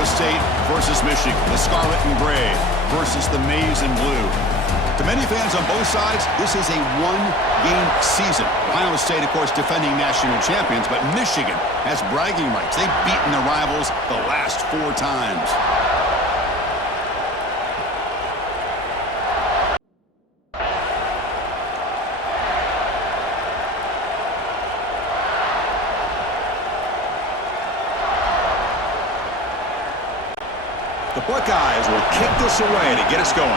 Ohio State versus Michigan. The scarlet and gray versus the maize and blue. To many fans on both sides, this is a one-game season. Ohio State, of course, defending national champions, but Michigan has bragging rights. They've beaten their rivals the last 4 times. The Buckeyes will kick this away to get us going.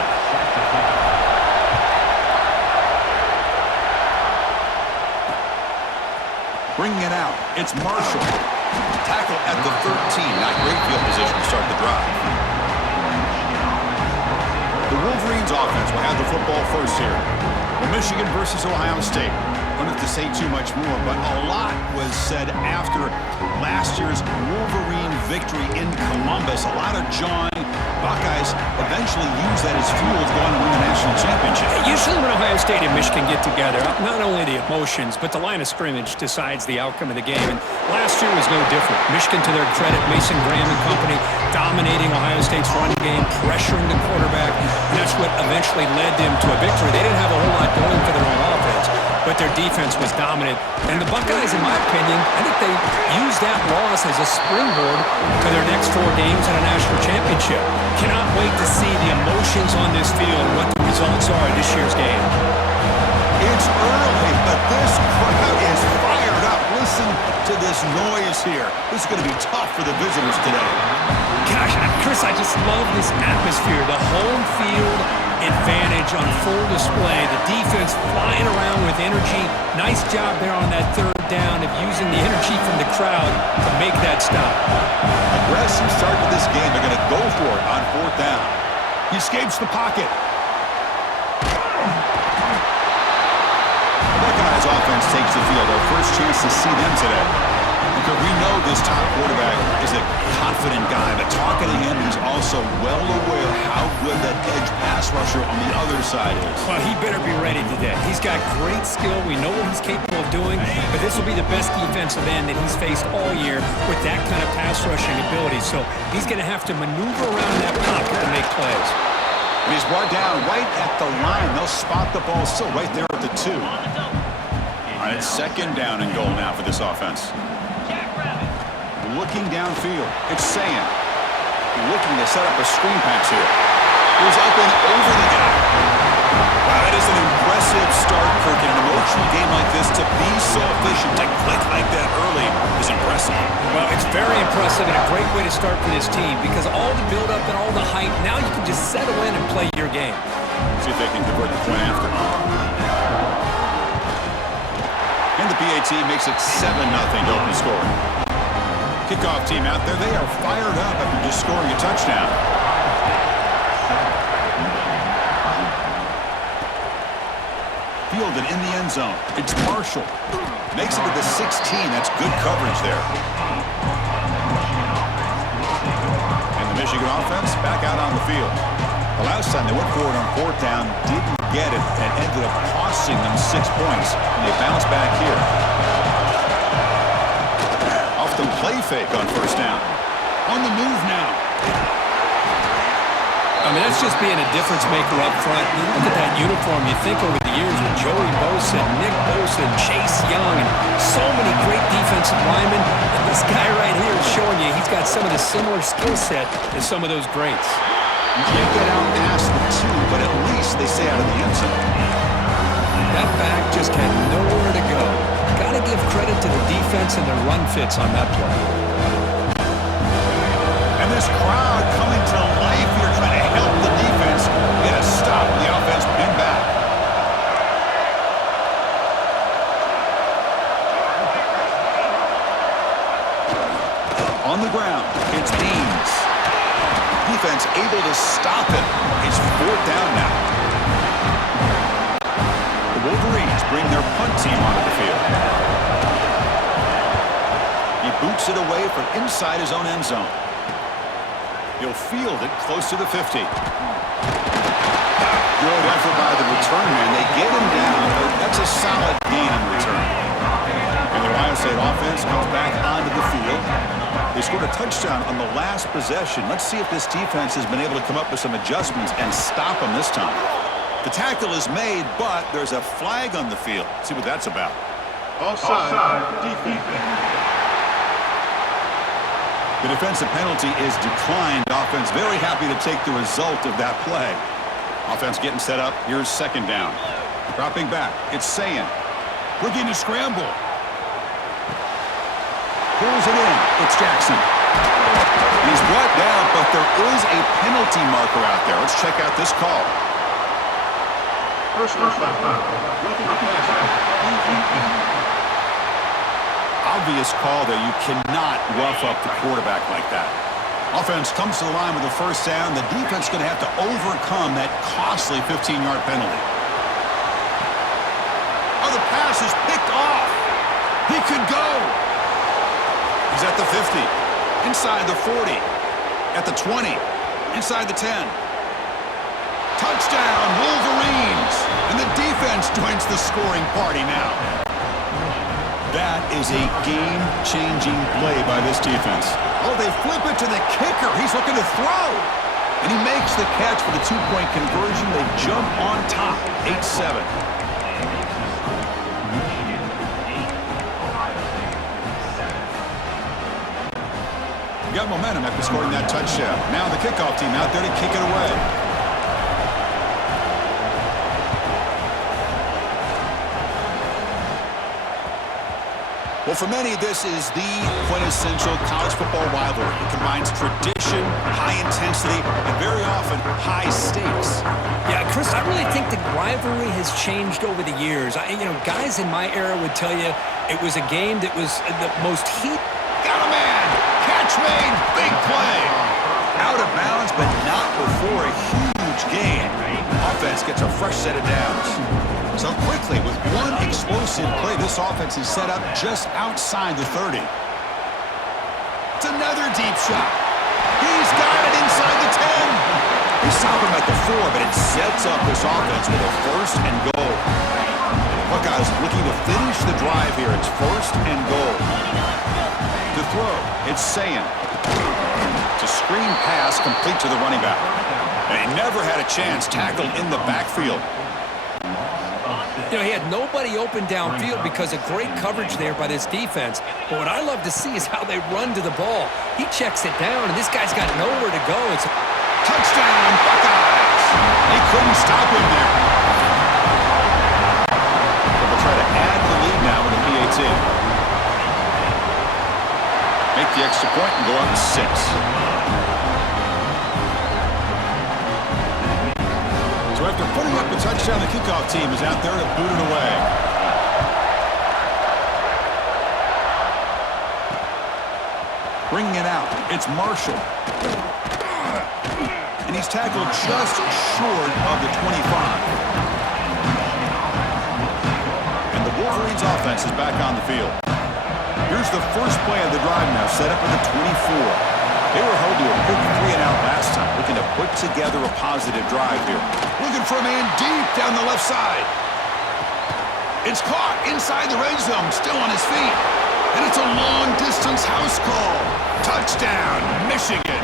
Bringing it out, it's Marshall. Tackle at the 13. Not great field position to start the drive. The Wolverines offense will have the football first here. Well, Michigan versus Ohio State. Don't have to say too much more, but a lot was said after last year's Wolverine victory in Columbus. A lot of jawing. Buckeyes eventually use that as fuel to go on and win the national championship. Usually when Ohio State and Michigan get together, not only the emotions, but the line of scrimmage decides the outcome of the game. And last year was no different. Michigan, to their credit, Mason Graham and company, dominating Ohio State's running game, pressuring the quarterback, and that's what eventually led them to a victory. They didn't have a whole lot going for their own offense, but their defense was dominant. And the Buckeyes, in my opinion, I think they used that loss as a springboard to their next 4 games in a national championship. Cannot wait to see the emotions on this field and what the results are of this year's game. It's early, but this crowd is fired up. Listen to this noise here. This is going to be tough for the visitors today. Gosh, Chris, I just love this atmosphere. The home field advantage on full display. The defense flying around with energy. Nice job there on that 3rd down of using the energy from the crowd to make that stop. Aggressive start to this game. They're going to go for it on 4th down. He escapes the pocket. Buckeyes offense takes the field. Our first chance to see them today. Because we know this top quarterback is a confident guy, but talking to him, he's also well aware how good that edge pass rusher on the other side is. Well, he better be ready today. He's got great skill. We know what he's capable of doing, but this will be the best defensive end that he's faced all year with that kind of pass rushing ability. So he's going to have to maneuver around that pocket to make plays. And he's brought down right at the line. They'll spot the ball still right there at the 2. All right, 2nd down and goal now for this offense. Looking downfield, it's Sayan. Looking to set up a screen pass here. Goes up and over the guy. Wow, that is an impressive start, Kirk. In an emotional game like this, to be so efficient, to click like that early is impressive. Well, it's very impressive and a great way to start for this team because all the build-up and all the hype, now you can just settle in and play your game. See if they can convert the point after. And the PAT makes it 7-0 to open score. Kickoff team out there, they are fired up after just scoring a touchdown. Fielded in the end zone. It's Marshall. Makes it to the 16. That's good coverage there. And the Michigan offense back out on the field. The last time they went for it on 4th down, didn't get it, and ended up costing them 6 points. And they bounce back here. The play fake on 1st down. On the move now. I mean, that's just being a difference maker up front. You look at that uniform, you think over the years with Joey Bosa, Nick Bosa, and Chase Young, and so many great defensive linemen. And this guy right here is showing you he's got some of the similar skill set as some of those greats. You can't get out past the 2, but at least they stay out of the end zone. That back just had nowhere to go. Got to give credit to the defense and the run fits on that play. And this crowd coming to life here trying to help the defense get a stop. The offense pinned back. On the ground, it's Beans. Defense able to stop him. It's 4th down now. Wolverines bring their punt team onto the field. He boots it away from inside his own end zone. He'll field it close to the 50. Good effort by the return man. They get him down, but that's a solid gain on return. And the Ohio State offense comes back onto the field. They scored a touchdown on the last possession. Let's see if this defense has been able to come up with some adjustments and stop them this time. The tackle is made, but there's a flag on the field. Let's see what that's about. Offside, defense. The defensive penalty is declined. Offense very happy to take the result of that play. Offense getting set up. Here's second down. Dropping back. It's Sayin. Looking to scramble. Pulls it in. It's Jackson. He's brought down, but there is a penalty marker out there. Let's check out this call. Personal foul. Roughing the passer. Obvious call there. You cannot rough up the quarterback like that. Offense comes to the line with a first down. The defense is going to have to overcome that costly 15-yard penalty. Oh, the pass is picked off. He could go. He's at the 50, inside the 40, at the 20, inside the 10. Touchdown, Wolverines. And the defense joins the scoring party now. That is a game-changing play by this defense. Oh, they flip it to the kicker. He's looking to throw. And he makes the catch for the two-point conversion. They jump on top, 8-7. Got momentum after scoring that touchdown. Now the kickoff team out there to kick it away. Well, for many, this is the quintessential college football rivalry. It combines tradition, high intensity, and very often high stakes. Yeah, Chris, I really think the rivalry has changed over the years. Guys in my era would tell you it was a game that was the most heat. Got a man! Catch made! Big play! Out of bounds, but not before a huge gain. Offense gets a fresh set of downs. So quickly, with one explosive play, this offense is set up just outside the 30. It's another deep shot. He's got it inside the 10. They stop him at the 4, but it sets up this offense with a first and goal. Buckeyes looking to finish the drive here. It's first and goal. To throw, it's Sayin. It's a screen pass complete to the running back. And he never had a chance tackled in the backfield. He had nobody open downfield because of great coverage there by this defense. But what I love to see is how they run to the ball. He checks it down, and this guy's got nowhere to go. It's a touchdown, Buckeyes! They couldn't stop him there. So they'll try to add the lead now with a PAT. Make the extra point and go up 6. After putting up the touchdown, the kickoff team is out there to boot it away. Bringing it out, it's Marshall. And he's tackled just short of the 25. And the Wolverines offense is back on the field. Here's the first play of the drive now, set up at the 24. They were held to a quick 3-and-out last time, looking to put together a positive drive here. Looking for a man deep down the left side. It's caught inside the red zone, still on his feet. And it's a long-distance house call. Touchdown, Michigan.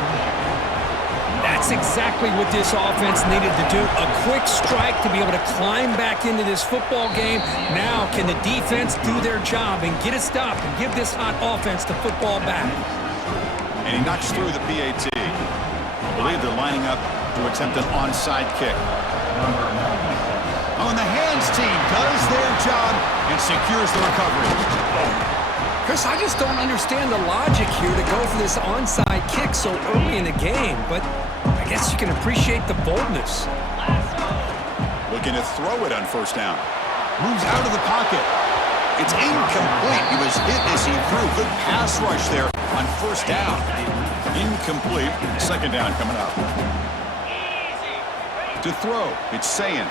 That's exactly what this offense needed to do. A quick strike to be able to climb back into this football game. Now can the defense do their job and get a stop and give this hot offense the football back? And he knocks through the PAT. I believe they're lining up to attempt an onside kick. Oh, and the hands team does their job and secures the recovery. Chris, I just don't understand the logic here to go for this onside kick so early in the game, but I guess you can appreciate the boldness. Looking to throw it on first down. Moves out of the pocket. It's incomplete. He was hit as he threw. Good pass rush there on first down. Incomplete. Second down coming up. To throw, it's Sayin.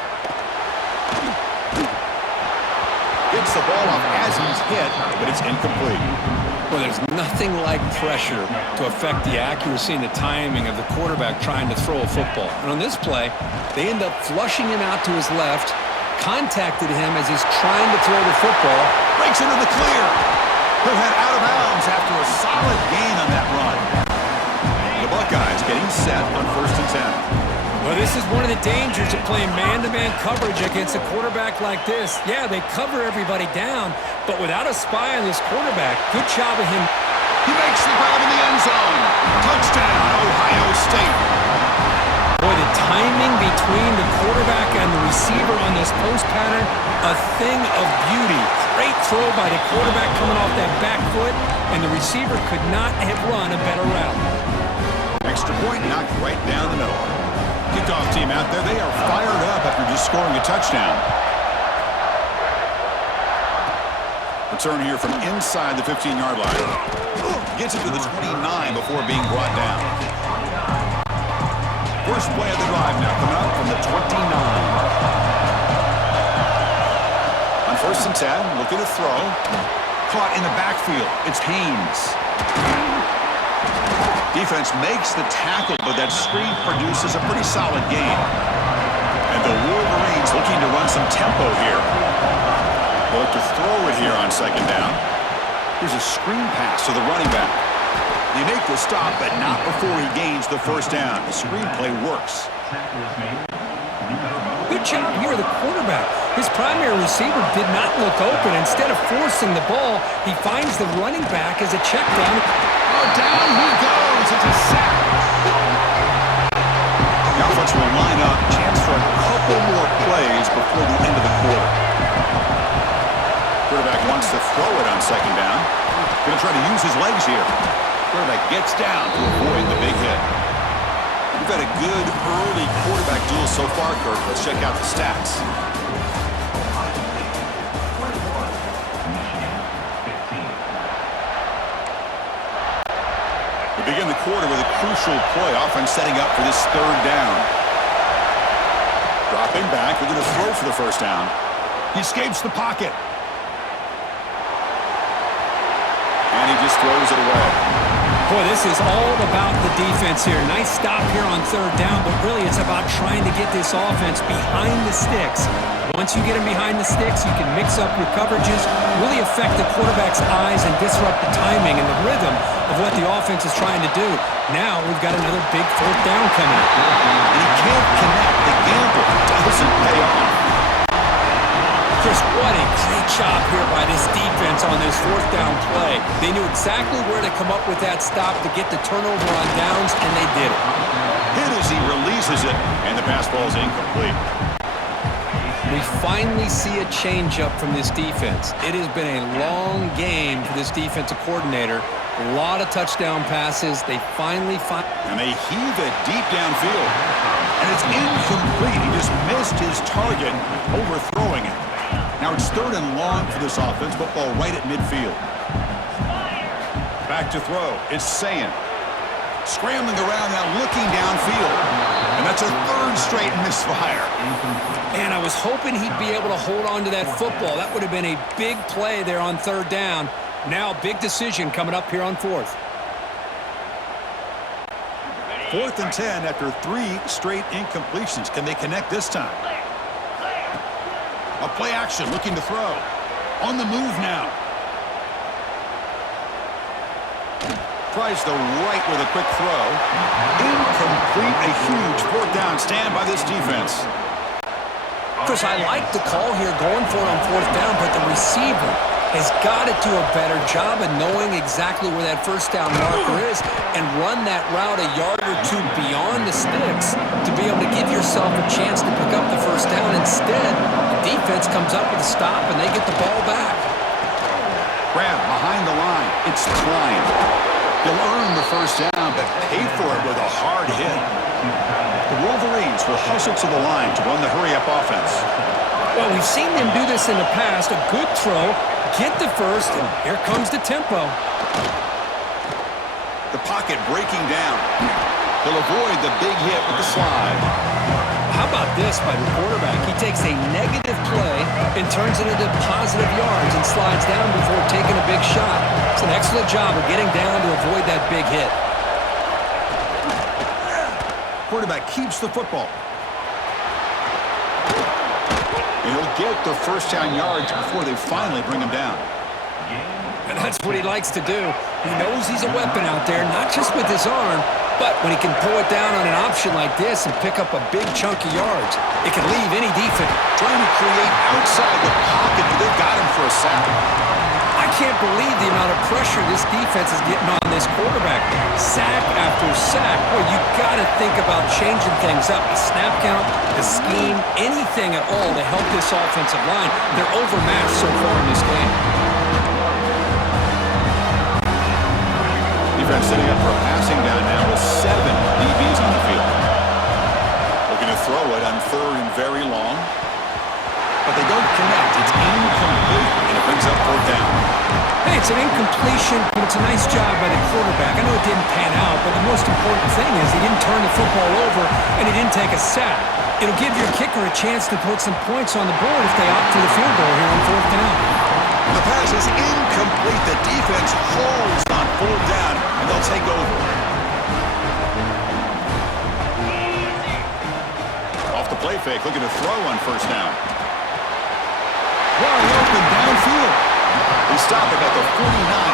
Gets the ball off as he's hit, but it's incomplete. Well, there's nothing like pressure to affect the accuracy and the timing of the quarterback trying to throw a football. And on this play, they end up flushing him out to his left, contacted him as he's trying to throw the football. Breaks into the clear. He'll head out of bounds after a solid gain on that run. on 1st and 10. Well, this is one of the dangers of playing man-to-man coverage against a quarterback like this. Yeah, they cover everybody down, but without a spy on this quarterback, good job of him. He makes the grab in the end zone. Touchdown, Ohio State. Boy, the timing between the quarterback and the receiver on this post pattern, a thing of beauty. Great throw by the quarterback coming off that back foot, and the receiver could not have run a better route. Extra point knocked right down the middle. Kickoff team out there, they are fired up after just scoring a touchdown. Return here from inside the 15-yard line. Gets it to the 29 before being brought down. First play of the drive now coming up from the 29. On 1st and 10, looking to throw. Caught in the backfield. It's Haynes. Defense makes the tackle, but that screen produces a pretty solid gain. And the Wolverines looking to run some tempo here. They'll look to throw it here on 2nd down. Here's a screen pass to the running back. They make the stop, but not before he gains the 1st down. The screenplay works. Good job here, the quarterback. His primary receiver did not look open. Instead of forcing the ball, he finds the running back as a check down. Oh, down he goes. It's a sack. The offense will line up. Chance for a couple more plays before the end of the quarter. Quarterback wants to throw it on 2nd down. Going to try to use his legs here. Quarterback gets down to avoid the big hit. We've had a good early quarterback duel so far, Kirk. Let's check out the stats. We begin the quarter with a crucial play. Offense setting up for this 3rd down. Dropping back. We're going to throw for the 1st down. He escapes the pocket. And he just throws it away. Boy, this is all about the defense here. Nice stop here on 3rd down, but really it's about trying to get this offense behind the sticks. Once you get them behind the sticks, you can mix up your coverages, really affect the quarterback's eyes and disrupt the timing and the rhythm of what the offense is trying to do. Now we've got another big 4th down coming up. And he can't connect. The gamble doesn't pay off. Chris, what a great job here by this defense on this 4th down play. They knew exactly where to come up with that stop to get the turnover on downs, and they did it. Hit as he releases it, and the pass ball is incomplete. We finally see a change-up from this defense. It has been a long game for this defensive coordinator. A lot of touchdown passes. They finally find... And they heave it deep downfield. And it's incomplete. He just missed his target, overthrowing it. Now it's 3rd and long for this offense. Football right at midfield. Back to throw. It's Sayin. Scrambling around now, looking downfield. And that's a 3rd straight misfire. Man, I was hoping he'd be able to hold on to that football. That would have been a big play there on 3rd down. Now a big decision coming up here on 4th. 4th and 10 after 3 straight incompletions. Can they connect this time? A play action, looking to throw. On the move now. Tries the right with a quick throw. Incomplete. A huge 4th down stand by this defense. Chris, I like the call here going for it on 4th down, but the receiver has got to do a better job of knowing exactly where that 1st down marker is and run that route a yard or 2 beyond the sticks to be able to give yourself a chance to pick up the 1st down. Instead, the defense comes up with a stop and they get the ball back. Grab behind the line. It's Klein. He'll earn the 1st down, but pay for it with a hard hit. The Wolverines will hustle to the line to run the hurry-up offense. Well, we've seen them do this in the past. A good throw, get the 1st, and here comes the tempo. The pocket breaking down. He'll avoid the big hit with the slide. How about this by the quarterback? He takes a negative play and turns it into positive yards and slides down before taking a big shot. It's an excellent job of getting down to avoid that big hit. Quarterback keeps the football. And he'll get the 1st down yards before they finally bring him down. And that's what he likes to do. He knows he's a weapon out there, not just with his arm, but when he can pull it down on an option like this and pick up a big chunk of yards, it can leave any defense. Trying to create outside the pocket, but they've got him for a sack. I can't believe the amount of pressure this defense is getting on this quarterback. Sack after sack. Boy, you got to think about changing things up. The snap count, the scheme, anything at all to help this offensive line. They're overmatched so far in this game. Defense setting up for a passing down now with 7 DBs on the field. Looking to throw it on 3rd and very long. But they don't connect. It's incomplete, and it brings up 4th down. Hey, it's an incompletion, but it's a nice job by the quarterback. I know it didn't pan out, but the most important thing is he didn't turn the football over, and he didn't take a sack. It'll give your kicker a chance to put some points on the board if they opt for the field goal here on 4th down. The pass is incomplete. The defense holds on 4th down, and they'll take over. Off the play fake, looking to throw on 1st down. Wide open downfield. They stop it at the 49,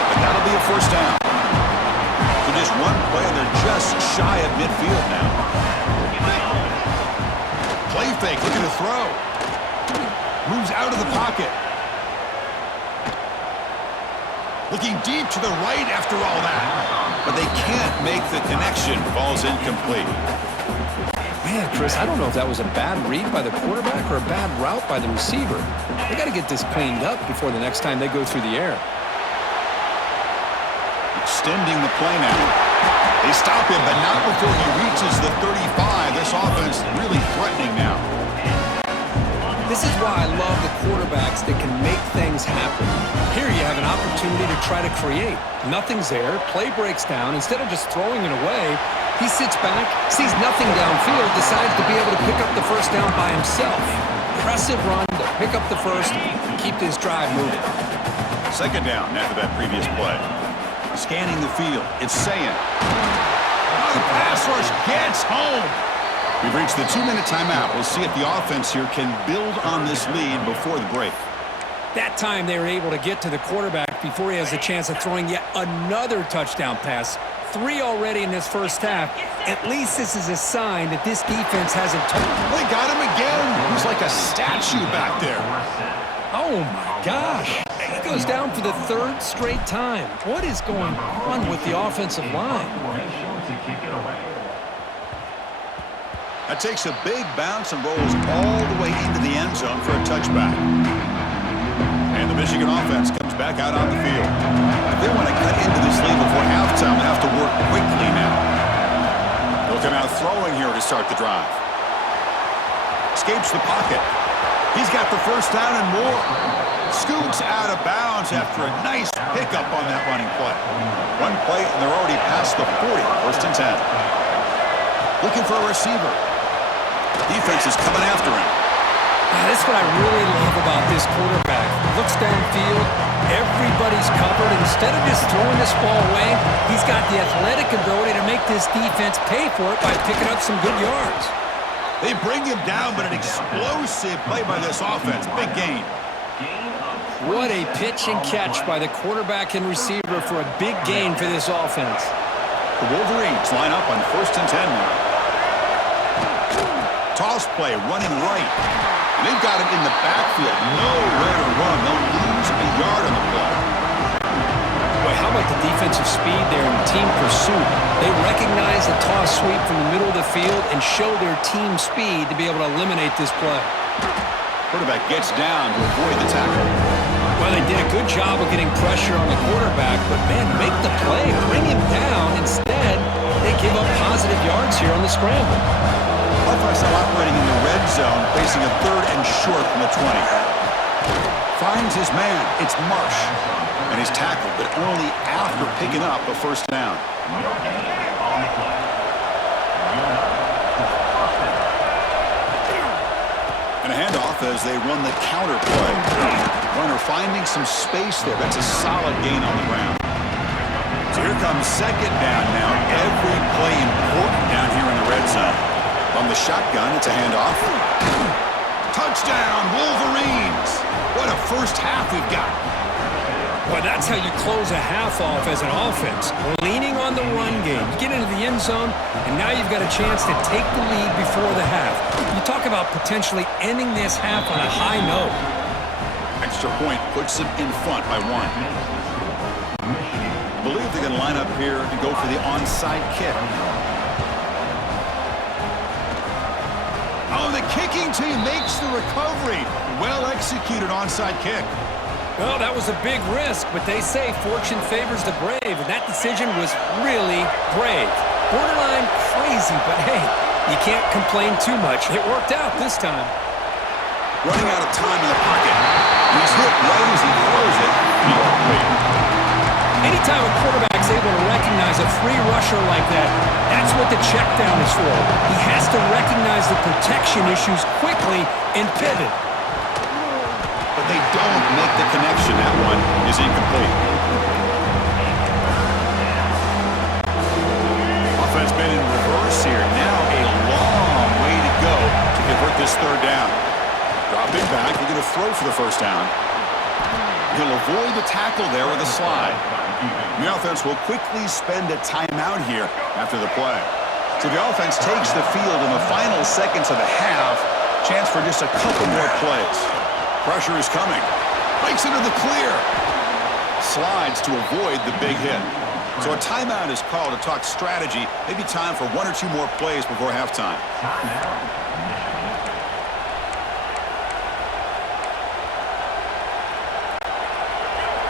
but that'll be a 1st down. So just one play, and they're just shy of midfield now. Play fake, looking to throw. Moves out of the pocket. Looking deep to the right after all that. But they can't make the connection. Ball's incomplete. Man, Chris, I don't know if that was a bad read by the quarterback or a bad route by the receiver. They got to get this cleaned up before the next time they go through the air. Extending the play now. They stop him, but not before he reaches the 35. This offense really threatening now. This is why I love the quarterbacks that can make things happen. Here you have an opportunity to try to create. Nothing's there. Play breaks down. Instead of just throwing it away, he sits back, sees nothing downfield, decides to be able to pick up the 1st down by himself. Impressive run to pick up the 1st and keep this drive moving. 2nd down after that previous play. Scanning the field. It's saying. The pass rush gets home. We've reached the 2-minute timeout. We'll see if the offense here can build on this lead before the break. That time they were able to get to the quarterback before he has a chance of throwing yet another touchdown pass. 3 already in this 1st half. At least this is a sign that this defense hasn't told. They got him again. He's like a statue back there. Oh, my gosh. He goes down for the 3rd straight time. What is going on with the offensive line? That takes a big bounce and rolls all the way into the end zone for a touchback. And the Michigan offense comes back out on the field. If they want to cut into this lead before halftime, they have to work quickly now. They'll come out throwing here to start the drive. Escapes the pocket. He's got the 1st down and more. Scoots out of bounds after a nice pickup on that running play. One play, and they're already past the 40, 1st and 10. Looking for a receiver. Defense is coming after him. That's what I really love about this quarterback. Looks downfield, everybody's covered. Instead of just throwing this ball away, he's got the athletic ability to make this defense pay for it by picking up some good yards. They bring him down, but an explosive play by this offense. Big gain. What a pitch and catch by the quarterback and receiver for a big gain for this offense. The Wolverines line up on 1st and 10 now. Toss play, running right. And they've got him in the backfield. Nowhere to run. They'll lose a yard on the play. Boy, how about the defensive speed there in team pursuit? They recognize the toss sweep from the middle of the field and show their team speed to be able to eliminate this play. Quarterback gets down to avoid the tackle. Well, they did a good job of getting pressure on the quarterback, but, man, make the play, bring him down. Instead, they give up positive yards here on the scramble. Offense now operating in the red zone, facing a 3rd and short from the 20. Finds his man. It's Marsh. And he's tackled, but only after picking up a 1st down. And a handoff as they run the counter play. Runner finding some space there. That's a solid gain on the ground. So here comes 2nd down now. Every play important down here in the red zone. From the shotgun, it's a handoff. Touchdown, Wolverines! What a 1st half we've got. Well, that's how you close a half off as an offense. Leaning on the run game. You get into the end zone, and now you've got a chance to take the lead before the half. You talk about potentially ending this half on a high note. Extra point puts them in front by 1. I believe they're going to line up here and go for the onside kick. Oh, the kicking team makes the recovery. Well executed onside kick. Well, that was a big risk, but they say fortune favors the brave, and that decision was really brave. Borderline crazy, but hey, you can't complain too much. It worked out this time. Running out of time in the pocket. He's hit right as he throws it. Incomplete. Anytime a quarterback's able to recognize a free rusher like that, that's what the check down is for. He has to recognize the protection issues quickly and pivot. But they don't make the connection. That one is incomplete. Offense been in reverse here. Now a long way to go to convert this third down. Dropping back, they're going to throw for the first down. He'll avoid the tackle there with a slide. The offense will quickly spend a timeout here after the play. So the offense takes the field in the final seconds of the half. Chance for just a couple more plays. Pressure is coming. Breaks into the clear. Slides to avoid the big hit. So a timeout is called to talk strategy. Maybe time for 1 or 2 more plays before halftime.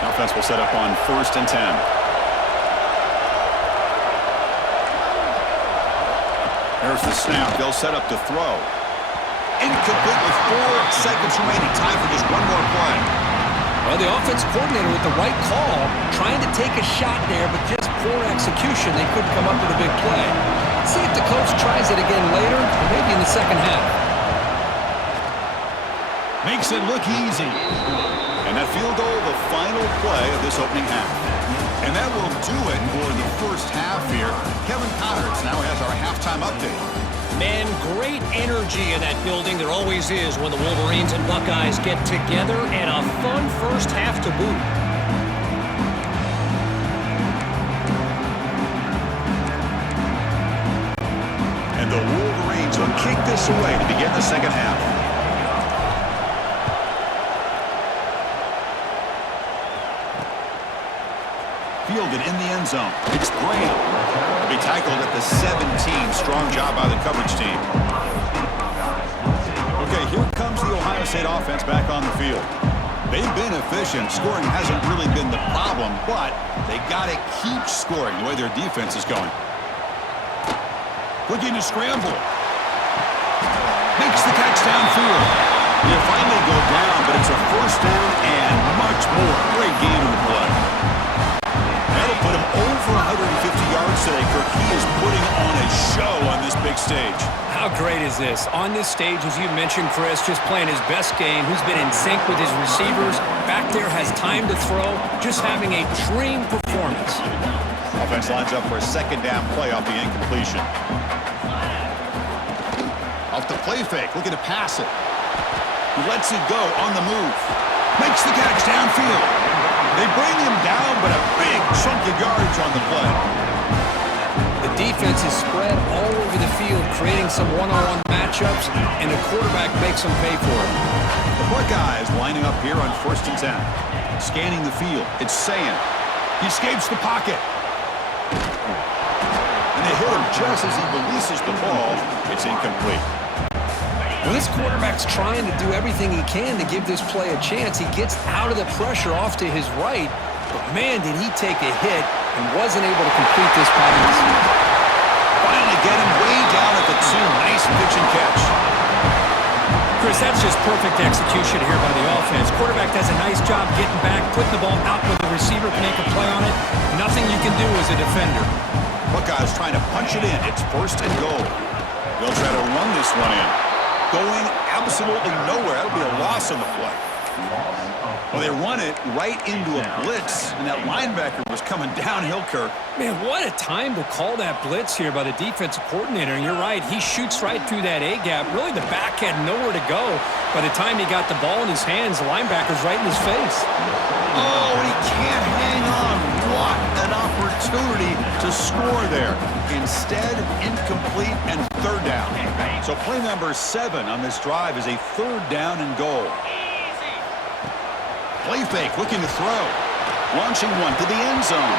Offense will set up on 1st and 10. There's the snap. They'll set up to throw. Incomplete with 4 seconds remaining. Time for just 1 more play. Well, the offense coordinator with the right call, trying to take a shot there, but just poor execution. They couldn't come up with a big play. Let's see if the coach tries it again later, or maybe in the second half. Makes it look easy. And that field goal, the final play of this opening half. And that will do it for the first half here. Kevin Connerts now has our halftime update. Man, great energy in that building. There always is when the Wolverines and Buckeyes get together, and a fun first half to boot. And the Wolverines will kick this away to begin the second half. Fielded in the end zone. It's Graham. He'll be tackled at the 17. Strong job by the coverage team. Okay, here comes the Ohio State offense back on the field. They've been efficient. Scoring hasn't really been the problem, but they got to keep scoring the way their defense is going. Looking to scramble. Makes the catch downfield. You finally go down, but it's a first down and much more. Great game in the play. That'll put him over 150 yards today, Kirk. He is putting on a show on this big stage. How great is this? On this stage, as you mentioned, Chris, just playing his best game. Who's been in sync with his receivers. Back there has time to throw. Just having a dream performance. Offense lines up for a second down play off the incompletion. Off the play fake, looking to pass it. He lets it go on the move. Makes the catch downfield. They bring him down, but a big chunk of yardage on the play. The defense is spread all over the field, creating some one-on-one matchups, and the quarterback makes them pay for it. The Buckeyes lining up here on 1st and 10. Scanning the field. It's Sand. He escapes the pocket. And they hit him just as he releases the ball. It's incomplete. Well, this quarterback's trying to do everything he can to give this play a chance. He gets out of the pressure off to his right, but man, did he take a hit and wasn't able to complete this pass. Finally get him way down at the 2. Nice pitch and catch. Chris, that's just perfect execution here by the offense. Quarterback does a nice job getting back, putting the ball out where the receiver can make a play on it. Nothing you can do as a defender. Buckeyes trying to punch it in. It's 1st and goal. They'll try to run this one in. Going absolutely nowhere. That'll be a loss on the play. Well, they run it right into a blitz, and that linebacker was coming downhill, Kirk. Man, what a time to call that blitz here by the defensive coordinator. And you're right, he shoots right through that A-gap. Really, the back had nowhere to go. By the time he got the ball in his hands, the linebacker's right in his face. Oh, and he can't hang on. What an opportunity to score there. Instead, incomplete and third down. So play number 7 on this drive is a third down and goal. Play fake, looking to throw. Launching one to the end zone.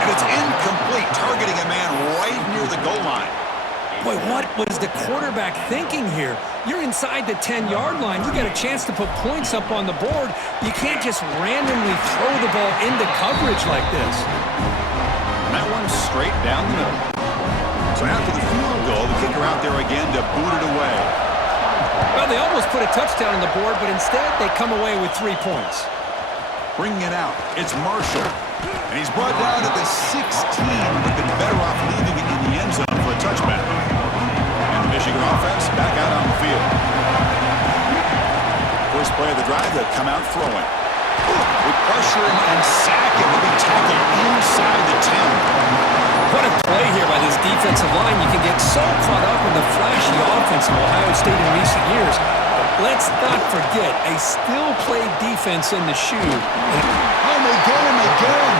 And it's incomplete, targeting a man right near the goal line. Boy, what was the quarterback thinking here? You're inside the 10-yard line. You got a chance to put points up on the board. You can't just randomly throw the ball into coverage like this. And that one's straight down the middle. So after the field goal, the kicker out there again to boot it away. Well, they almost put a touchdown on the board, but instead they come away with 3 points. Bringing it out, it's Marshall. And he's brought down to the 16. Would have been better off leaving it in the end zone for a touchback. And the Michigan offense back out on the field. First play of the drive, they'll come out throwing. With pressure and sack, it will be tackled inside the 10. What a play here by this defensive line. You can get so caught up in the flashy offense of Ohio State in recent years. Let's not forget, a still-played defense in the shoe. Oh, they get him again.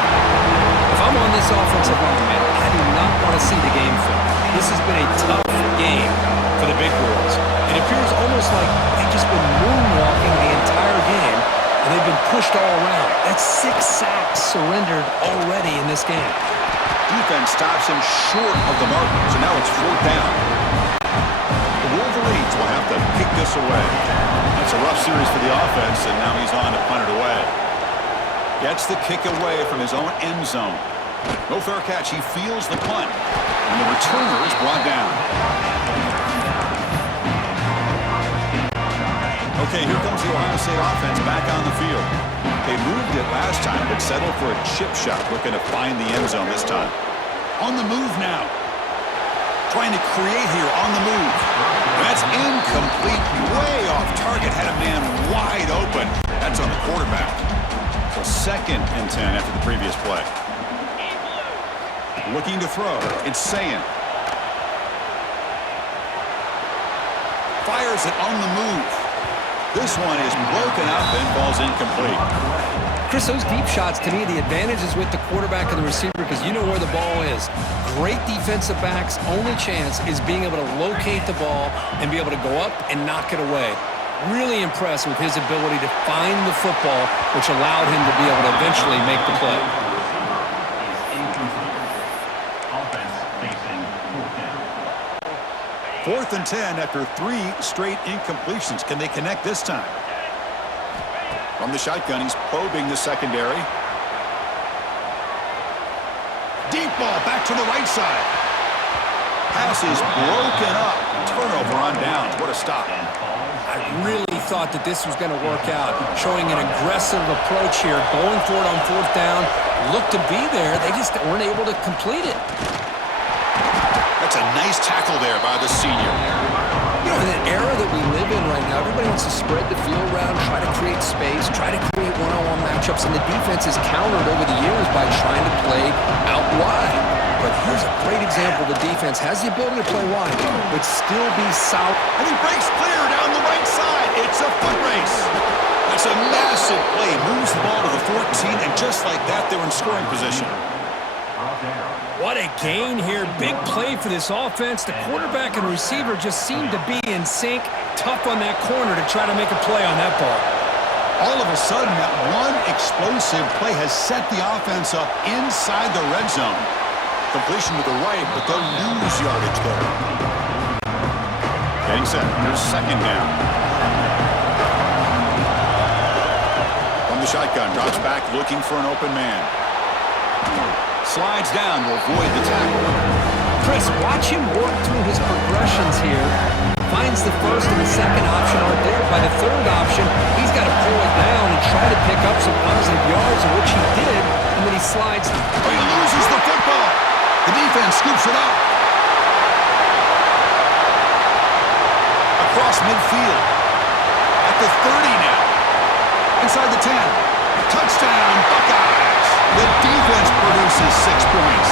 If I'm on this offensive line, man, I do not want to see the game film. This has been a tough game for the big boys. It appears almost like they've just been moonwalking the entire game, and they've been pushed all around. That's 6 sacks surrendered already in this game. Defense stops him short of the mark, so now it's 4th down. The Wolverines will have to kick this away. That's a rough series for the offense, and now he's on to punt it away. Gets the kick away from his own end zone. No fair catch. He feels the punt, and the returner is brought down. Okay, here comes the Ohio State offense back on the field. They moved it last time, but settled for a chip shot, looking to find the end zone this time. On the move now. Trying to create here on the move. That's incomplete, way off target. Had a man wide open. That's on the quarterback. So 2nd and 10 after the previous play. Looking to throw. It's Sayin. Fires it on the move. This one is broken up and falls incomplete. Chris, those deep shots, to me, the advantage is with the quarterback and the receiver because you know where the ball is. Great defensive backs' only chance is being able to locate the ball and be able to go up and knock it away. Really impressed with his ability to find the football, which allowed him to be able to eventually make the play. Offense facing 4th down. 4th and 10 after 3 straight incompletions. Can they connect this time? From the shotgun, he's probing the secondary. Deep ball back to the right side. Pass is broken up. Turnover on downs. What a stop. I really thought that this was going to work out, showing an aggressive approach here, going for it on 4th down. Looked to be there. They just weren't able to complete it. That's a nice tackle there by the senior. You know, in an era that we live in right now, everybody wants to spread the field around, try to create space, try to create one-on-one matchups, and the defense has countered over the years by trying to play out wide. But here's a great example. The defense has the ability to play wide, but still be solid. And he breaks clear down the right side. It's a foot race. That's a massive play. Moves the ball to the 14, and just like that, they're in scoring position. What a gain here. Big play for this offense. The quarterback and receiver just seem to be in sync. Tough on that corner to try to make a play on that ball. All of a sudden, that one explosive play has set the offense up inside the red zone. Completion to the right, but they'll lose yardage there. Getting set. Here's 2nd down. From the shotgun, drops back looking for an open man. Slides down to avoid the tackle. Chris, watch him work through his progressions here. Finds the first and the second option aren't there. By the third option, he's got to pull it down and try to pick up some positive yards, which he did, and then he slides. Oh, he loses the football. The defense scoops it up. Across midfield. At the 30 now. Inside the 10. Touchdown, Buckeyes. The defense produces 6 points.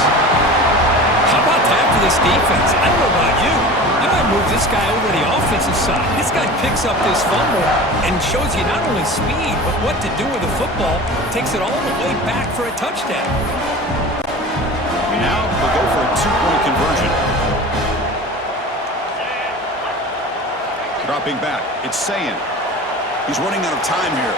How about that for this defense? I don't know about you. I might move this guy over to the offensive side. This guy picks up this fumble and shows you not only speed, but what to do with the football. Takes it all the way back for a touchdown. Now they'll go for a 2-point conversion. Dropping back, it's Sayin. He's running out of time here.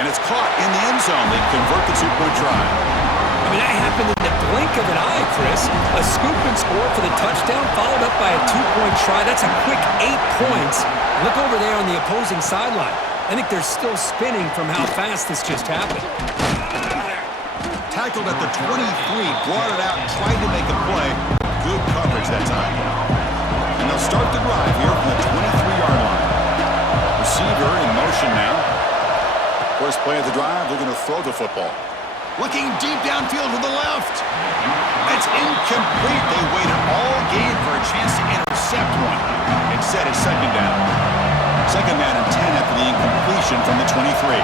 And it's caught in the end zone. They convert the 2-point try. I mean, that happened in the blink of an eye, Chris. A scoop and score for the touchdown, followed up by a 2-point try. That's a quick 8 points. Look over there on the opposing sideline. I think they're still spinning from how fast this just happened. Tackled at the 23, brought it out, tried to make a play. Good coverage that time. And they'll start the drive here from the 23-yard line. Receiver in motion now. First play of the drive, they're going to throw the football. Looking deep downfield to the left. It's incomplete. They waited all game for a chance to intercept one. Instead, it's second down. Second down and 10 after the incompletion from the 23.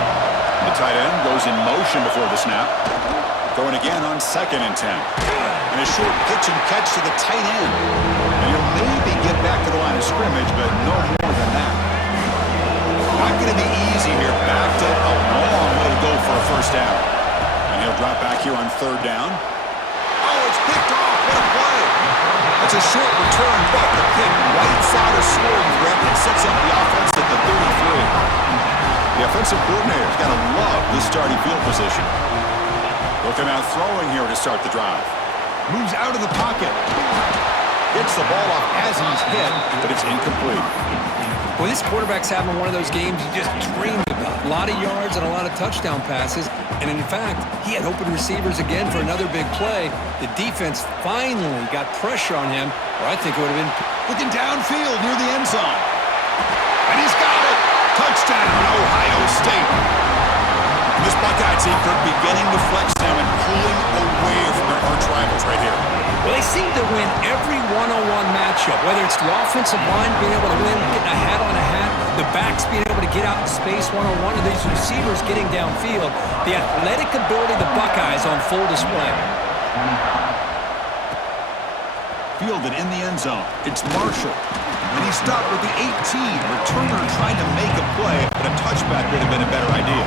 The tight end goes in motion before the snap. Throwing again on 2nd and 10. And a short pitch and catch to the tight end. And he'll maybe get back to the line of scrimmage, but no more than that. Not going to be easy here. Backed up a long way to go for a first down. And he'll drop back here on 3rd down. Oh, it's picked off. What a play. That's a short return, but the pick right side of scoring threat and sets up the offense at the 33. The offensive coordinator's got to love this starting field position. Looking out throwing here to start the drive. Moves out of the pocket. Gets the ball off as he's hit, but it's incomplete. Well, this quarterback's having one of those games you just dreamed about. A lot of yards and a lot of touchdown passes. And in fact, he had open receivers again for another big play. The defense finally got pressure on him, or I think it would have been looking downfield near the end zone. And he's got it. Touchdown, Ohio State. This Buckeye team could beginning to flex them and pulling away from their arch rivals right here. Well, they seem to win every one-on-one matchup, whether it's the offensive line being able to win, getting a hat on a hat, the backs being able to get out in space one-on-one, and these receivers getting downfield. The athletic ability of the Buckeyes on full display. Fielded in the end zone. It's Marshall. And he stopped with the 18. Returner trying to make a play, but a touchback would have been a better idea.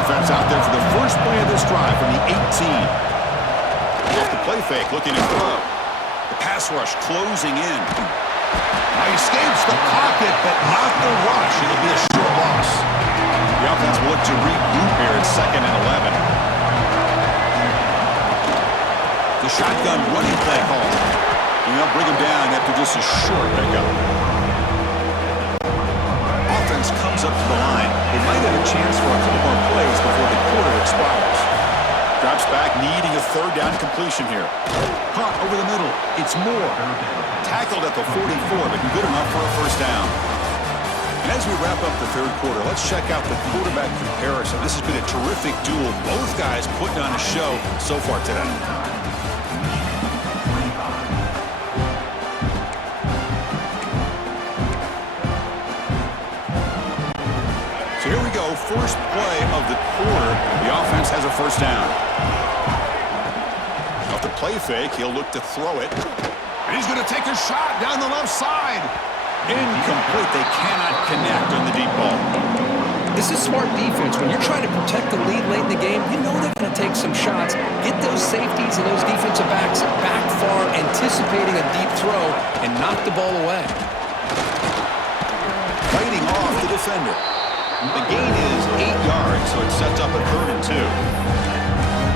Offense out there for the first play of this drive from the 18. Off the play fake, looking to throw. The pass rush closing in. Now he escapes the pocket, but not the rush. It'll be a short loss. The offense will look to regroup here at 2nd and 11. The shotgun running play call. And they'll bring him down after just a short pickup. Offense comes up to the line. They might have a chance for a couple more plays before the quarter expires. Drops back, needing a 3rd down completion here. Caught over the middle. It's Moore. Tackled at the 44, but good enough for a first down. And as we wrap up the 3rd quarter, let's check out the quarterback comparison. This has been a terrific duel. Both guys putting on a show so far today. So here we go, first play of the quarter. The offense has a first down. Off the play fake, he'll look to throw it. And he's going to take a shot down the left side. Incomplete. They cannot connect on the deep ball. This is smart defense. When you're trying to protect the lead late in the game, you know they're going to take some shots. Get those safeties and those defensive backs back far, anticipating a deep throw, and knock the ball away. Fighting off the defender. The gain is 8 yards, so it sets up a 3rd and 2.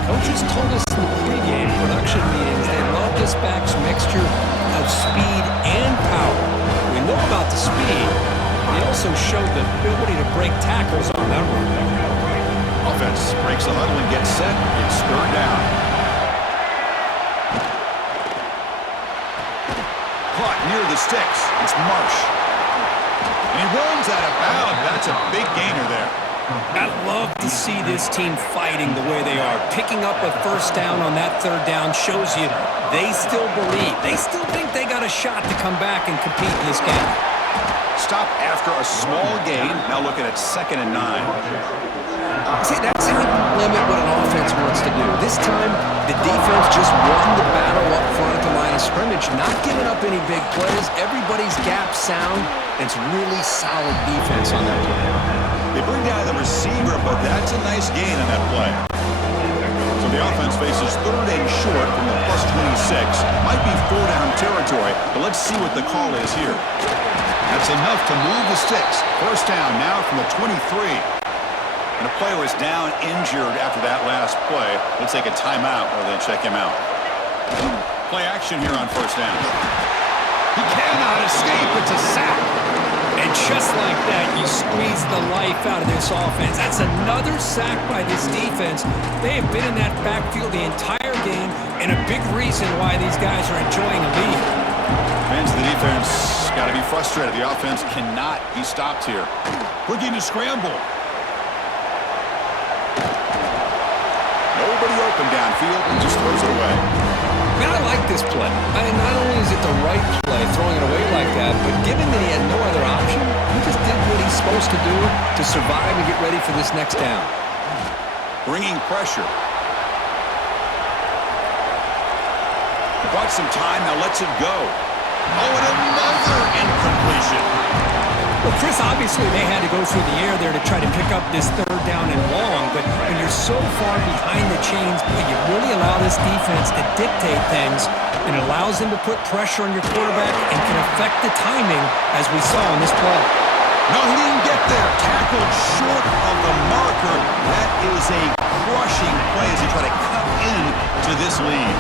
Coaches told us in the pregame production meetings they love this back's mixture of speed and power. We know about the speed. They also showed the ability to break tackles on that run. Offense breaks the huddle and gets set. It's 3rd down. Caught near the sticks. It's Marsh. And he runs out of bounds. That's a big gainer there. I love to see this team fighting the way they are. Picking up a first down on that 3rd down shows you they still believe. They still think they got a shot to come back and compete in this game. Stop after a small gain. Now looking at 2nd and 9. See, that's how you limit what an offense wants to do. This time, the defense just won the battle up front at the line of scrimmage, not giving up any big plays. Everybody's gap sound. It's really solid defense on that play. They bring down the receiver, but that's a nice gain on that play. So the offense faces 3rd and short from the plus 26. Might be 4-down territory, but let's see what the call is here. That's enough to move the sticks. 1st down now from the 23. And a player is down injured after that last play. We'll take a timeout rather than check him out. Play action here on 1st down. He cannot escape. It's a sack. And just like that, you squeeze the life out of this offense. That's another sack by this defense. They have been in that backfield the entire game, and a big reason why these guys are enjoying a lead. Fans of the defense got to be frustrated. The offense cannot be stopped here. Looking to scramble. Nobody open downfield and just throws it away. Man, I like this play. I mean, not only is it the right play, throwing it away like that, but given that he had no other option, he just did what he's supposed to do to survive and get ready for this next down. Bringing pressure. Bought some time, now lets it go. Oh, and another incompletion. Well, Chris, obviously they had to go through the air there to try to pick up this 3rd down and long, but when you're so far behind the chains, you really allow this defense to dictate things, and it allows them to put pressure on your quarterback and can affect the timing, as we saw in this play. No, he didn't get there. Tackled short of the marker. That is a crushing play as he tried to cut in to this lead.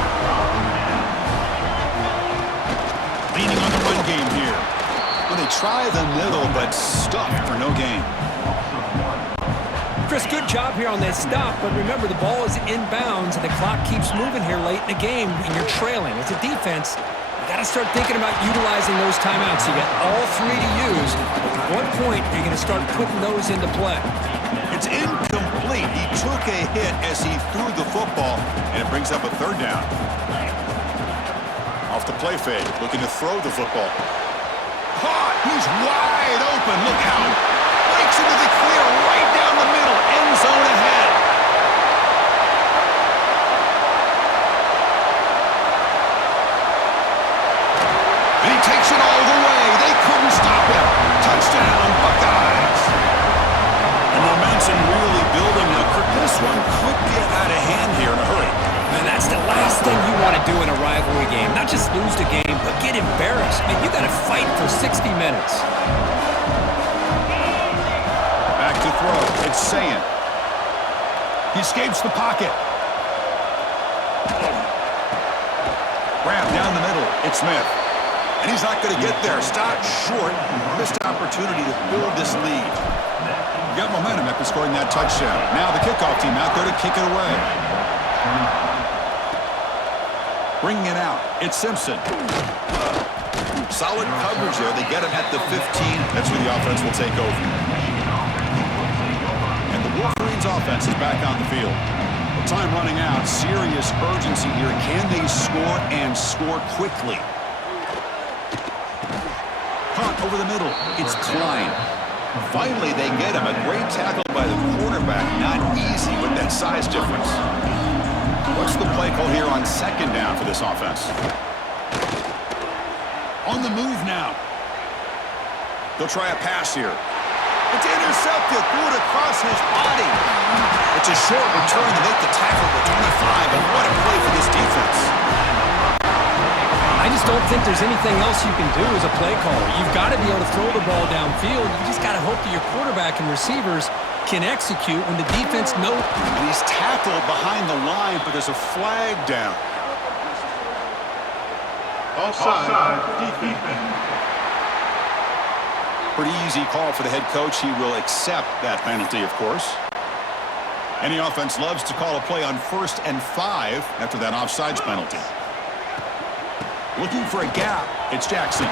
Leaning on the run game here. Well, they try the middle, but stuck for no gain. Chris, good job here on that stop, but remember, the ball is inbounds, and the clock keeps moving here late in the game, and you're trailing. As a defense, you got to start thinking about utilizing those timeouts. You got all 3 to use. At what point are you going to start putting those into play? It's incomplete. He took a hit as he threw the football, and it brings up a 3rd down. Off the play fake, looking to throw the football. Caught! He's wide open. Look out! Breaks into the clear right down the middle. End zone ahead. And he takes it all the way. They couldn't stop him. Touchdown, Buckeyes. The momentum really building now. Kirk, this one could get out of hand here in a hurry. And that's the last thing you want to do in a rivalry game. Not just lose the game, but get embarrassed. I mean, you got to fight for 60 minutes. Back to throw. It's Sayin. He escapes the pocket. Grab down the middle. It's Smith. And he's not going to get there. Stopped short. Missed opportunity to build this lead. Got momentum after scoring that touchdown. Now the kickoff team out there to kick it away. Bringing it out. It's Simpson. Solid coverage there. They get him at the 15. That's where the offense will take over. And the Wolverines offense is back on the field. With time running out, serious urgency here. Can they score and score quickly? Punt over the middle. It's Klein. Finally, they get him. A great tackle by the quarterback. Not easy with that size difference. What's the play call here on 2nd down for this offense? On the move now. They'll try a pass here. It's intercepted. Threw it across his body. It's a short return to make the tackle at the 25, and what a play for this defense. I just don't think there's anything else you can do as a play caller. You've got to be able to throw the ball downfield. You just got to hope that your quarterback and receivers can execute when the defense knows. And he's tackled behind the line, but there's a flag down. Offside, defense. Pretty easy call for the head coach. He will accept that penalty, of course. Any offense loves to call a play on 1st and 5 after that offsides penalty. Looking for a gap. It's Jackson.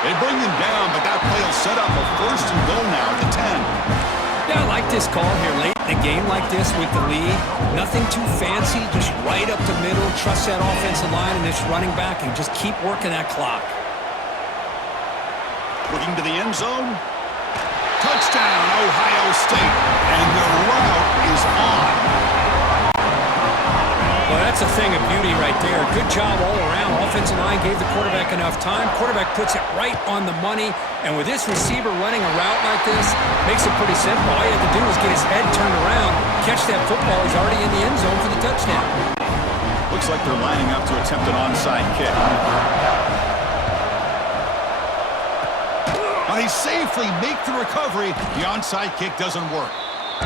They bring him down, but that play will set up a 1st and goal now at the 10. Yeah, I like this call here late in a game like this with the lead. Nothing too fancy, just right up the middle. Trust that offensive line and this running back and just keep working that clock. Looking to the end zone. Touchdown, Ohio State. And the route is on. Well, that's a thing of beauty right there. Good job all around. Offensive line gave the quarterback enough time. Quarterback puts it right on the money. And with this receiver running a route like this, makes it pretty simple. All you have to do is get his head turned around, catch that football. He's already in the end zone for the touchdown. Looks like they're lining up to attempt an onside kick. Now they safely make the recovery. The onside kick doesn't work.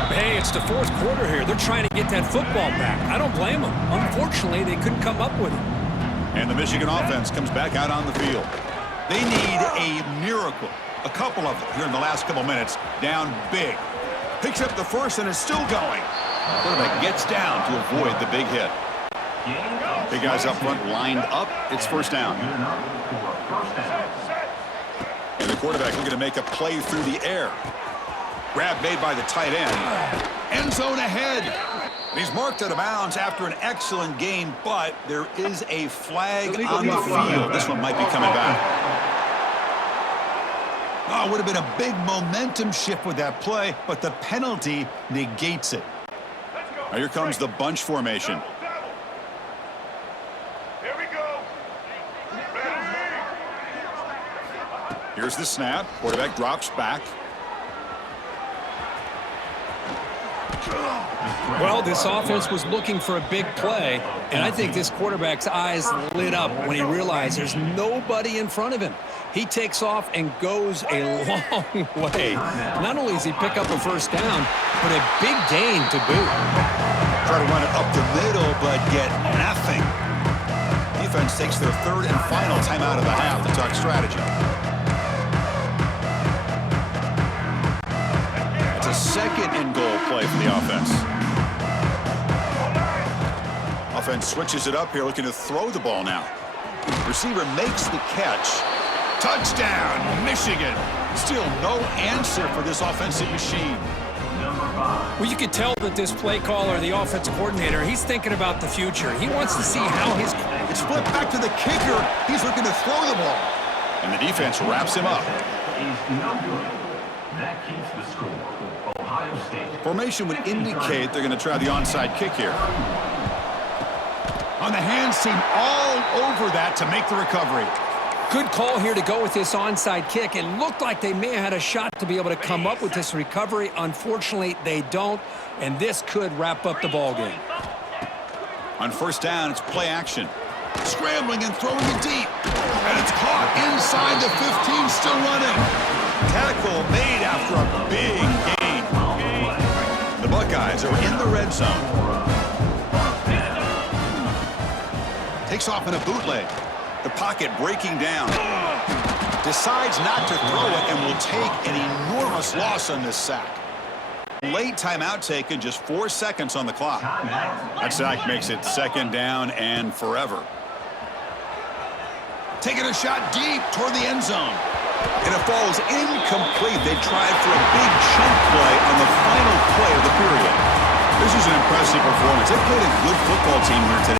Hey, it's the fourth quarter here. They're trying to get that football back. I don't blame them. Unfortunately, they couldn't come up with it. And the Michigan offense comes back out on the field. They need a miracle. A couple of them here in the last couple minutes. Down big. Picks up the first and is still going. Quarterback gets down to avoid the big hit. Big guys up front lined up. It's first down. And the quarterback looking to make a play through the air. Grab made by the tight end. End zone ahead. He's marked out of bounds after an excellent game, but there is a flag on the field. This one might be coming back. Oh, it would have been a big momentum shift with that play, but the penalty negates it. Now here comes the bunch formation. Here we go. Here's the snap. Quarterback drops back. Well, this offense was looking for a big play, and I think this quarterback's eyes lit up when he realized there's nobody in front of him. He takes off and goes a long way. Not only does he pick up a first down, but a big gain to boot. Try to run it up the middle, but get nothing. Defense takes their third and final timeout of the half to talk strategy. It's a second and goal play for the offense. Offense switches it up here, looking to throw the ball now. Receiver makes the catch. Touchdown, Michigan. Still no answer for this offensive machine. Well, you could tell that this play caller, the offensive coordinator, he's thinking about the future. He wants to see how his... It's flipped back to the kicker. He's looking to throw the ball. And the defense wraps him up. That keeps the score. Ohio State. Formation would indicate they're going to try the onside kick here. On the hands team all over that to make the recovery. Good call here to go with this onside kick. It looked like they may have had a shot to be able to come up with this recovery. Unfortunately, they don't, and this could wrap up the ball game. On first down, it's play action. Scrambling and throwing it deep. And it's caught inside the 15, still running. Tackle made after a big gain. The Buckeyes are in the red zone. Takes off in a bootleg. The pocket breaking down. Decides not to throw it and will take an enormous loss on this sack. Late timeout taken, just 4 seconds on the clock. That sack makes it second down and forever. Taking a shot deep toward the end zone. And it falls incomplete. They tried for a big chunk play on the final play of the period. This is an impressive performance. They played a good football team here today.